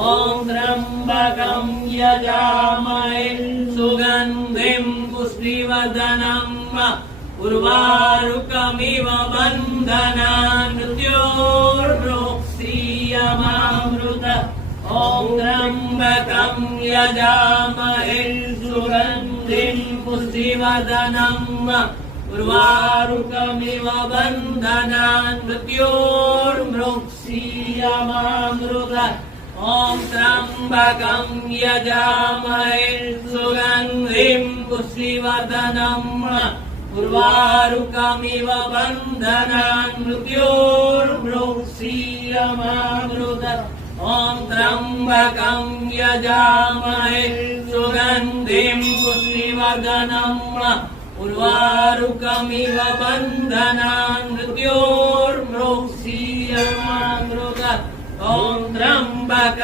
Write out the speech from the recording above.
ॐ त्र्यम्बकं यजामहे सुगन्धिं पुष्टिवर्धनम् उर्वारुकमिव बन्धनान् मृत्योर्मुक्षीयमामृतम् ॐ त्र्यम्बकं यजामहे सुगन्धिं पुष्टिवर्धनम् उर्वारुकमिव बन्धनान् मृत्योर्मुक्षीयमामृतम् ॐ त्र्यम्बकं यजामहे सुगन्धिं पुष्टिवर्धनम् उर्वारुकमिव बन्धनान् मृत्योर्मुक्षीयमामृतम् ॐ त्र्यम्बकं यजामहे सुगन्धिं पुष्टिवर्धनम् उर्वारुकमिव बन्धनान् मृत्योर्मुक्षीयमामृतम् ॐ त्र्यम्बकं